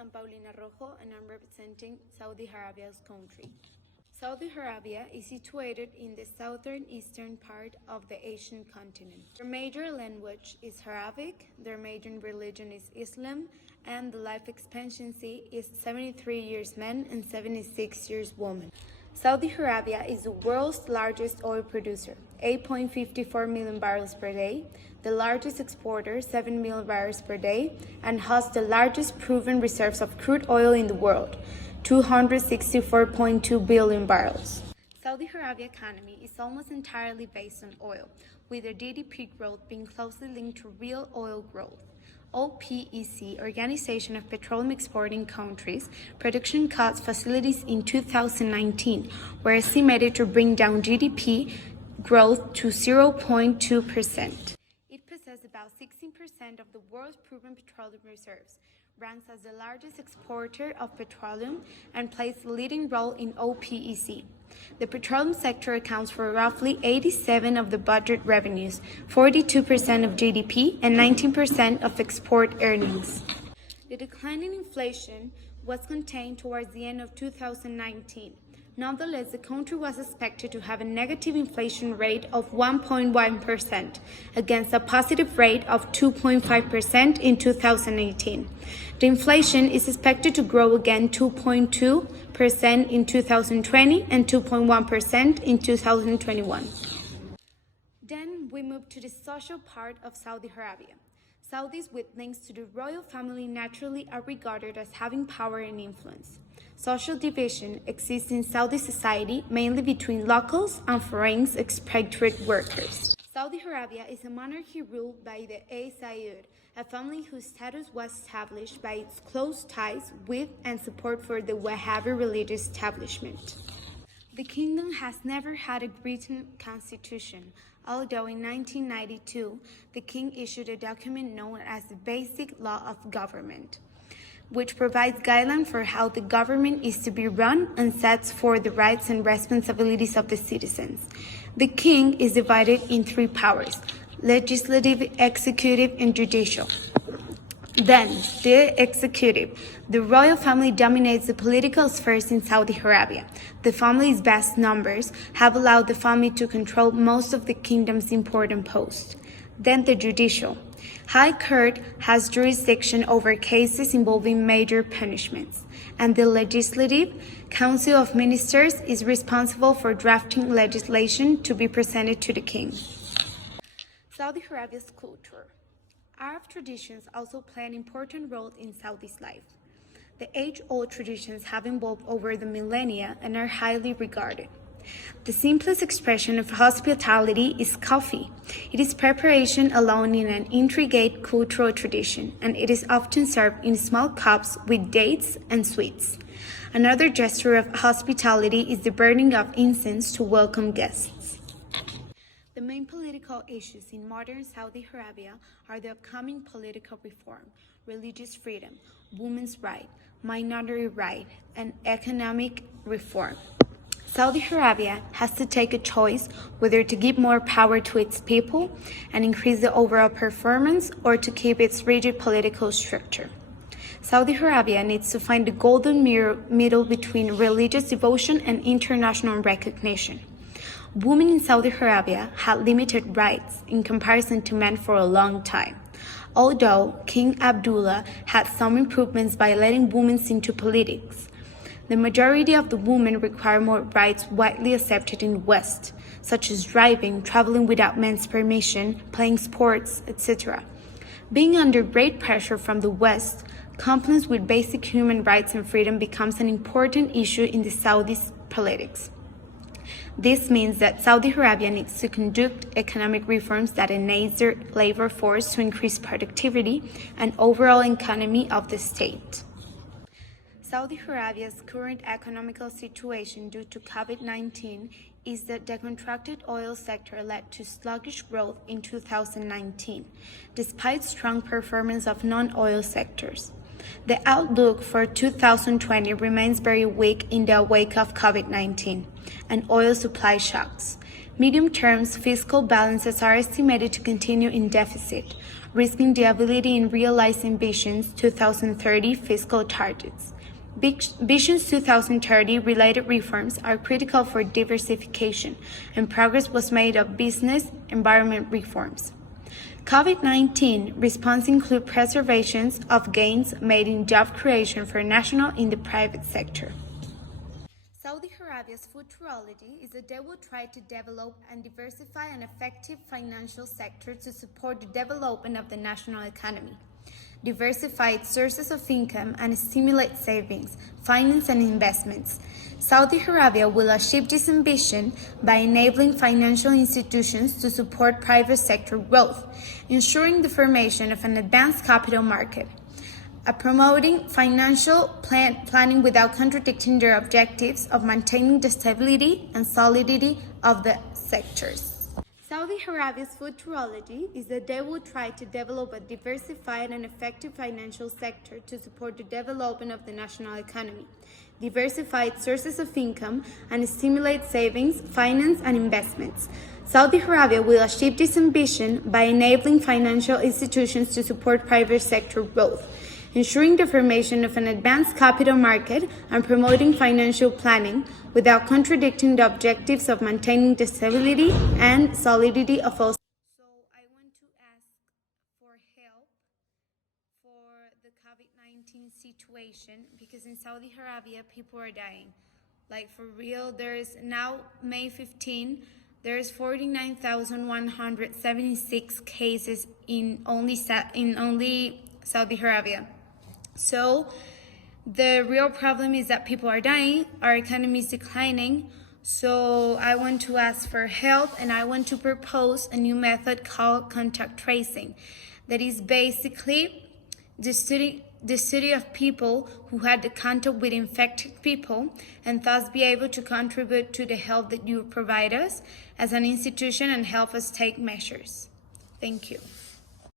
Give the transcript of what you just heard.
I'm Paulina Rojo and I'm representing Saudi Arabia's country. Saudi Arabia is situated in the southern eastern part of the Asian continent. Their major language is Arabic, their major religion is Islam, and the life expectancy is 73 years men and 76 years women. Saudi Arabia is the world's largest oil producer, 8.54 million barrels per day, the largest exporter, 7 million barrels per day, and has the largest proven reserves of crude oil in the world, 264.2 billion barrels. Saudi Arabia economy is almost entirely based on oil, with their GDP growth being closely linked to real oil growth. OPEC, Organization of Petroleum Exporting Countries, production cuts facilities in 2019 were estimated to bring down GDP growth to 0.2%. It possesses about 16% of the world's proven petroleum reserves, ranks as the largest exporter of petroleum, and plays a leading role in OPEC. The petroleum sector accounts for roughly 87% of the budget revenues, 42% of GDP, and 19% of export earnings. The decline in inflation was contained towards the end of 2019. Nonetheless, the country was expected to have a negative inflation rate of 1.1% against a positive rate of 2.5% in 2018. The inflation is expected to grow again 2.2% in 2020 and 2.1% in 2021. Then we move to the social part of Saudi Arabia. Saudis with links to the royal family naturally are regarded as having power and influence. Social division exists in Saudi society mainly between locals and foreign expatriate workers. Saudi Arabia is a monarchy ruled by the Saud, a family whose status was established by its close ties with and support for the Wahhabi religious establishment. The kingdom has never had a written constitution, although in 1992 the king issued a document known as the Basic Law of Government, which provides guidelines for how the government is to be run and sets forth the rights and responsibilities of the citizens. The king is divided in three powers: legislative, executive, and judicial. Then, the executive. The royal family dominates the political spheres in Saudi Arabia. The family's vast numbers have allowed the family to control most of the kingdom's important posts. Then the judicial. High Court has jurisdiction over cases involving major punishments, and the legislative council of ministers is responsible for drafting legislation to be presented to the king. Saudi Arabia's culture. Arab traditions also play an important role in Saudi's life. The age-old traditions have evolved over the millennia and are highly regarded. The simplest expression of hospitality is coffee. It is preparation alone in an intricate cultural tradition, and it is often served in small cups with dates and sweets. Another gesture of hospitality is the burning of incense to welcome guests. The main political issues in modern Saudi Arabia are the upcoming political reform, religious freedom, women's rights, minority rights, and economic reform. Saudi Arabia has to take a choice whether to give more power to its people and increase the overall performance, or to keep its rigid political structure. Saudi Arabia needs to find the golden middle between religious devotion and international recognition. Women in Saudi Arabia had limited rights in comparison to men for a long time. Although King Abdullah had some improvements by letting women into politics, the majority of the women require more rights widely accepted in the West, such as driving, traveling without men's permission, playing sports, etc. Being under great pressure from the West, compliance with basic human rights and freedom becomes an important issue in the Saudi's politics. This means that Saudi Arabia needs to conduct economic reforms that enhance their labor force to increase productivity and overall economy of the state. Saudi Arabia's current economical situation due to COVID-19 is that the contracted oil sector led to sluggish growth in 2019, despite strong performance of non-oil sectors. The outlook for 2020 remains very weak in the wake of COVID-19 and oil supply shocks. Medium-term fiscal balances are estimated to continue in deficit, risking the ability in realizing Vision's 2030 fiscal targets. Vision's 2030 related reforms are critical for diversification, and progress was made of business environment reforms. COVID-19 response include preservations of gains made in job creation for national in the private sector. Saudi Arabia's futurology is that they will try to develop and diversify an effective financial sector to support the development of the national economy, diversify its sources of income, and stimulate savings, finance, and investments. Saudi Arabia will achieve this ambition by enabling financial institutions to support private sector growth, ensuring the formation of an advanced capital market, promoting financial planning without contradicting their objectives of maintaining the stability and solidity of the sectors. Saudi Arabia's futurology is that they will try to develop a diversified and effective financial sector to support the development of the national economy, diversify its sources of income, and stimulate savings, finance, and investments. Saudi Arabia will achieve this ambition by enabling financial institutions to support private sector growth, ensuring the formation of an advanced capital market, and promoting financial planning without contradicting the objectives of maintaining the stability and solidity of all. So I want to ask for help for the COVID-19 situation, because in Saudi Arabia people are dying. Like for real, there is now May 15, there's 49,176 cases in only Saudi Arabia. So the real problem is that people are dying, our economy is declining. So I want to ask for help, and I want to propose a new method called contact tracing. That is basically the study of people who had the contact with infected people, and thus be able to contribute to the help that you provide us as an institution and help us take measures. Thank you.